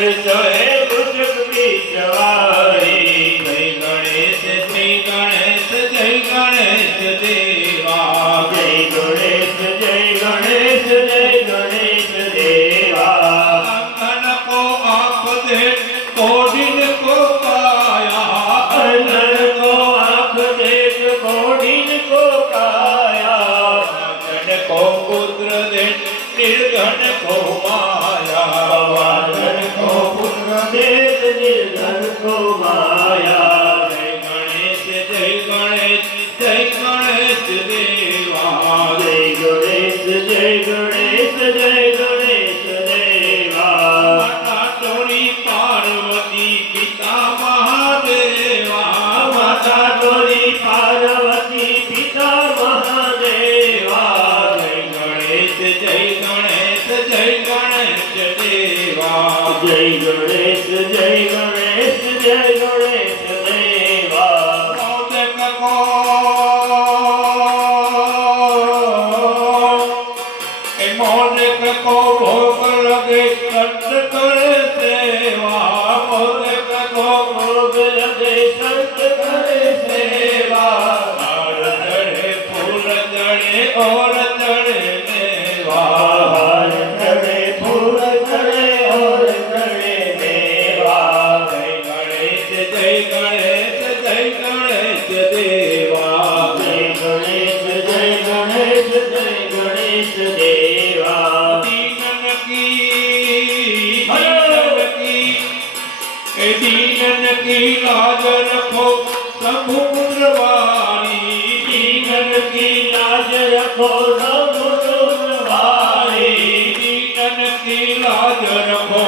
ચડે વૃષભ કી સવારી જય ગણેશ દેવા જય ગણેશ દેવા અંગન કો આપ દે કોડિન કો કાયા અંગન કો આપ દે કોડિન કો કાયા ધન કો પુત્ર દે निर्धन को माया वाधन को पुत्र देत निर्धन को माया जय गणेश देवा जय गणेश देवा माता तोरी पार्वती पिता महादेवा माता तोरी पार्वती पिता महादेवा जय गणेश देवा जय गणेश देवा मोदक को मोदक को भोग लगे संत करे सेवा मोदक को भोग लगे संत करे सेवा हार चढ़े फूल चढ़े और चढ़े मेवा हार चढ़े फूल चढ़े और चढ़े मेवा जय गणेश देवा जय गणेश देवा दीनन की लाज रखो समुद्रवाणी दीनन की लाज रखो समुद्रवाणी दीनन की लाज रखो